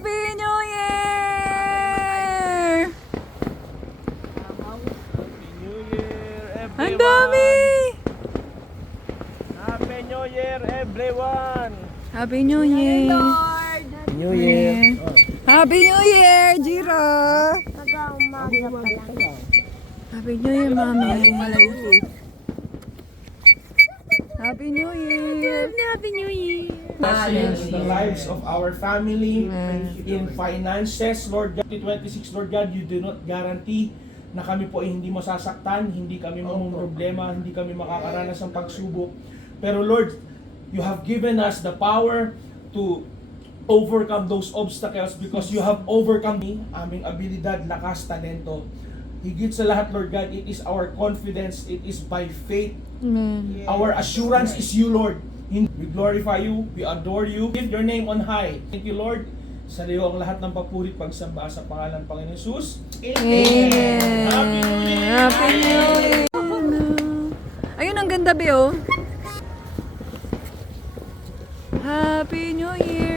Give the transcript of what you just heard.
Happy New Year! Happy New Year, everyone! Ang dami! Happy New Year, everyone! Happy New Year! New Happy New Year, Jiro! Pag-umaga pa lang. Happy New Year, Mami! Happy New Year! Happy New Year! Blessings in the lives of our family, in finances, Lord God. 2026, Lord God, you do not guarantee na kami po ay hindi masasaktan, hindi kami problema, hindi kami makakaranas ng pagsubok. Pero Lord, you have given us the power to overcome those obstacles because you have overcome me, aming abilidad, lakas, talento. Higit sa lahat, Lord God, it is our confidence, it is by faith. Amen. Our assurance is you, Lord. We glorify you, we adore you, give your name on high. Thank you, Lord. Sa iyo ang lahat ng papuri pagsamba sa pangalan ng Panginoon Jesus. Amen! Happy New Year! Happy New Year! Ayun, ang ganda, Be, oh. Happy New Year!